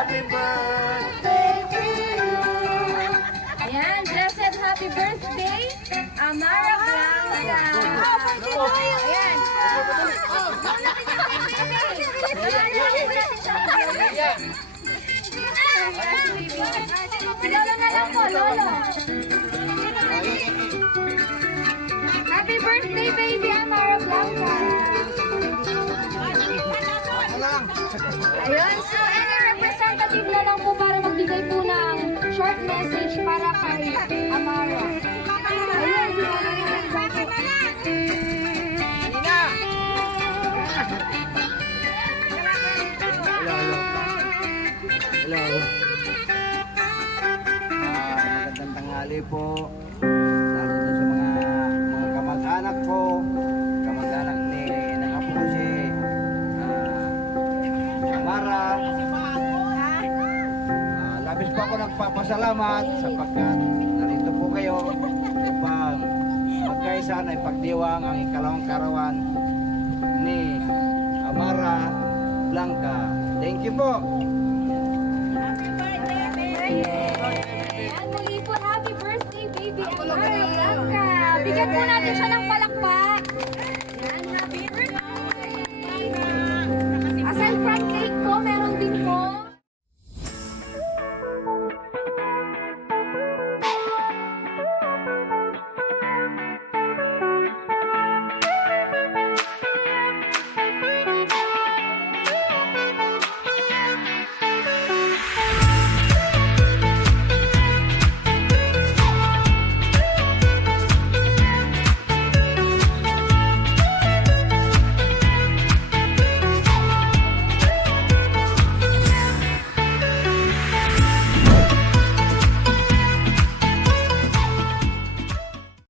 Happy birthday to you. Ayan, blessed happy birthday, Amara Blanca. Ayan. Si Lolo na lang po, Lolo. Happy birthday, baby Amara Blanca. Ayun, so any representative na lang po para magbigay po ng short message para kay Amara. Ayun, si Lolo na lang po. Hello. Magandang tanghali po. Lalo na sa mga kamag-anak ko, kamag-anak ni ng apo ko si Amara. Labis pa ako nagpapasalamat sapagkat narito po kayo upang magkaisa na ipagdiwang ang ikalawang karawan ni Amara Blanca. Thank you po. Ayan, muli po, happy birthday, baby Amara Blanca. Bigyan po natin siya ng palakpak.